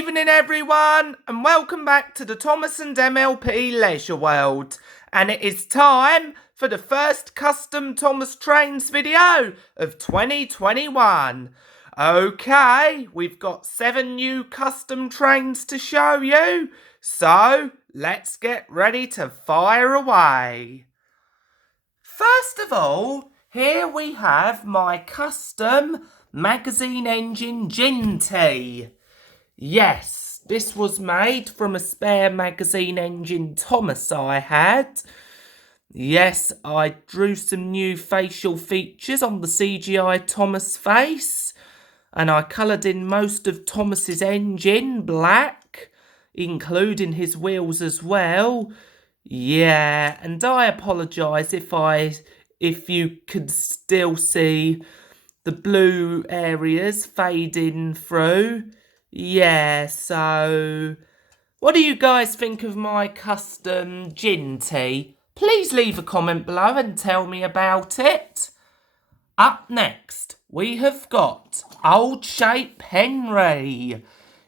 evening everyone, and welcome back to the Thomas and MLP Leisure World. And it is time for the first custom Thomas Trains video of 2021. Okay, we've got 7 new custom trains to show you, so let's get ready to fire away. First of all, here we have my custom magazine engine Ginty. Yes, this was made from a spare magazine engine Thomas I had. Yes, I drew some new facial features on the CGI Thomas face, and I coloured in most of Thomas's engine black, including his wheels as well. Yeah, and I apologise if you could still see the blue areas fading through. Yeah, so what do you guys think of my custom Ginty? Please leave a comment below and tell me about it. Up next, we have got Old Shape Henry.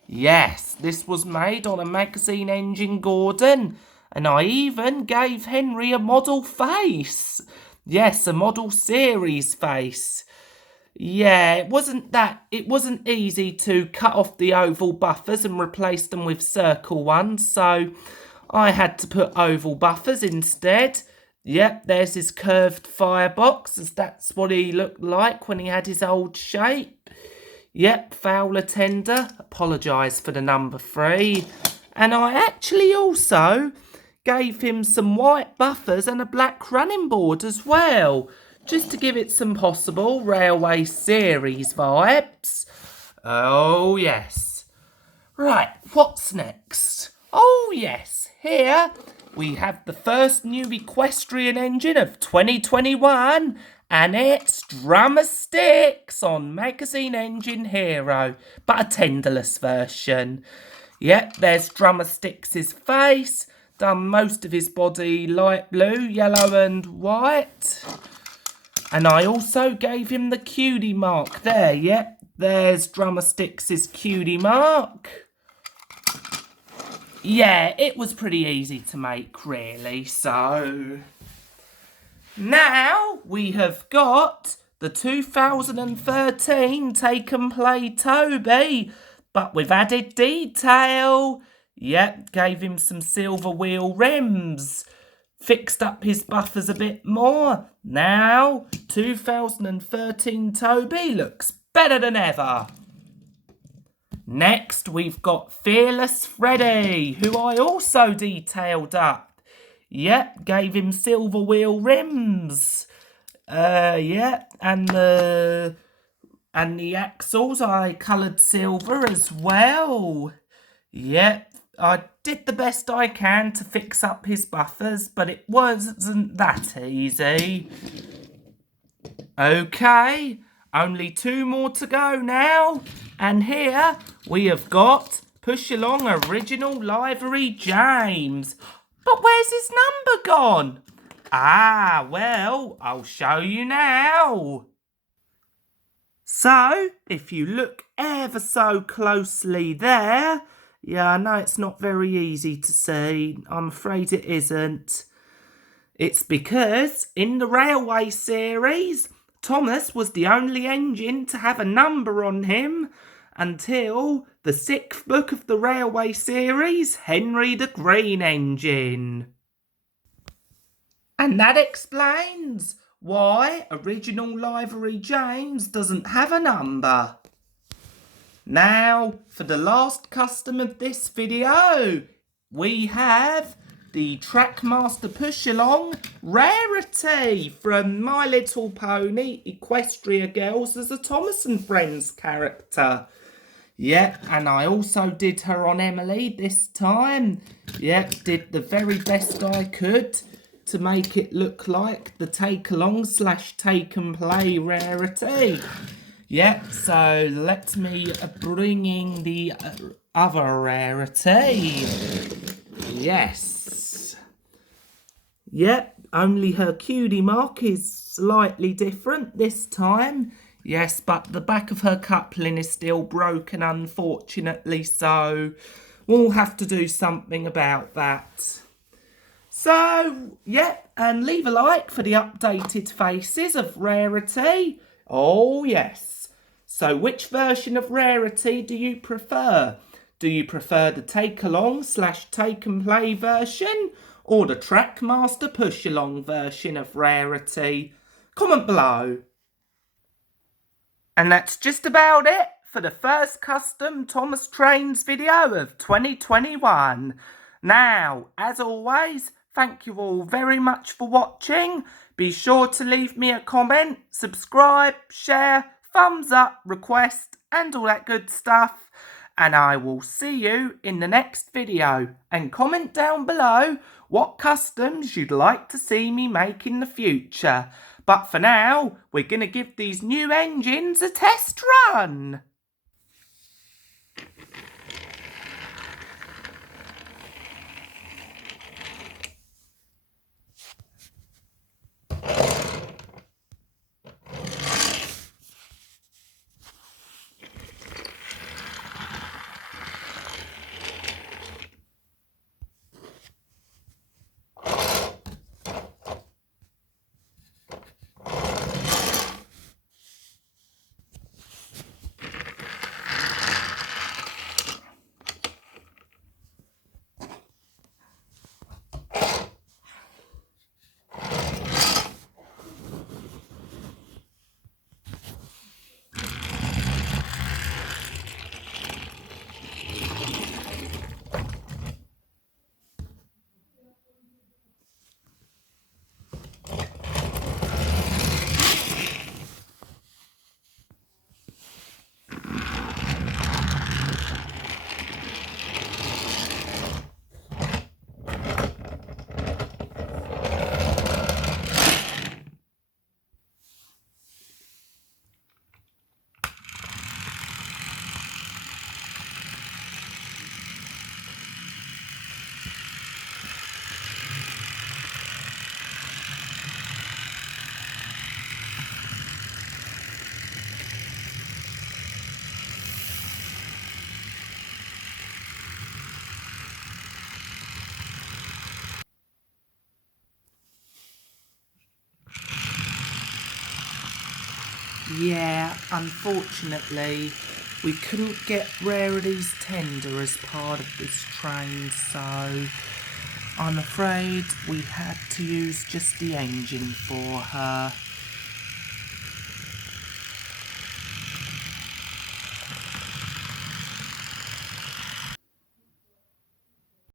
Yes, this was made on a magazine engine Gordon, and I even gave Henry a model face. Yes, a model series face. Yeah, it wasn't easy to cut off the oval buffers and replace them with circle ones, so I had to put oval buffers instead. Yep, there's his curved firebox, as that's what he looked like when he had his old shape. Yep, Fowler tender, apologise for the number 3. And I actually also gave him some white buffers and a black running board as well, just to give it some possible Railway Series vibes. Oh, yes. Right, what's next? Oh, yes, here we have the first new equestrian engine of 2021, and it's Drummer Sticks on Magazine Engine Hero, but a tenderless version. Yep, there's Drummer Sticks' face, done most of his body light blue, yellow and white. And I also gave him the cutie mark there. Yep, there's Drummer Sticks' cutie mark. Yeah, it was pretty easy to make, really, so now we have got the 2013 Take and Play Toby, but with added detail. Yep, gave him some silver wheel rims. Fixed up his buffers a bit more. Now, 2013 Toby looks better than ever. Next, we've got Fearless Freddy, who I also detailed up. Yep, gave him silver wheel rims. Yep, and the axles I coloured silver as well. Yep. I did the best I can to fix up his buffers, but it wasn't that easy. Okay, only 2 more to go now. And here we have got Push Along Original Livery James. But where's his number gone? Ah, well, I'll show you now. So, if you look ever so closely there, yeah, I know it's not very easy to see. I'm afraid it isn't. It's because in the Railway Series, Thomas was the only engine to have a number on him until the 6th book of the Railway Series, Henry the Green Engine. And that explains why Original Livery James doesn't have a number. Now, for the last custom of this video, we have the TrackMaster Push-Along Rarity from My Little Pony Equestria Girls as a Thomas and Friends character. Yep, and I also did her on Emily this time. Yep, did the very best I could to make it look like the take-along/take-and-play Rarity. Yep, so let me bring in the other Rarity. Yes. Yep, only her cutie mark is slightly different this time. Yes, but the back of her coupling is still broken, unfortunately, so we'll have to do something about that. So, yeah, and leave a like for the updated faces of Rarity. Oh, yes. So, which version of Rarity do you prefer? Do you prefer the take-along/take-and-play version or the TrackMaster push-along version of Rarity? Comment below. And that's just about it for the first custom Thomas Trains video of 2021. Now, as always, thank you all very much for watching. Be sure to leave me a comment, subscribe, share, thumbs up, request, and all that good stuff. And I will see you in the next video. And comment down below what customs you'd like to see me make in the future. But for now, we're going to give these new engines a test run. Yeah, unfortunately, we couldn't get Rarity's tender as part of this train, so I'm afraid we had to use just the engine for her.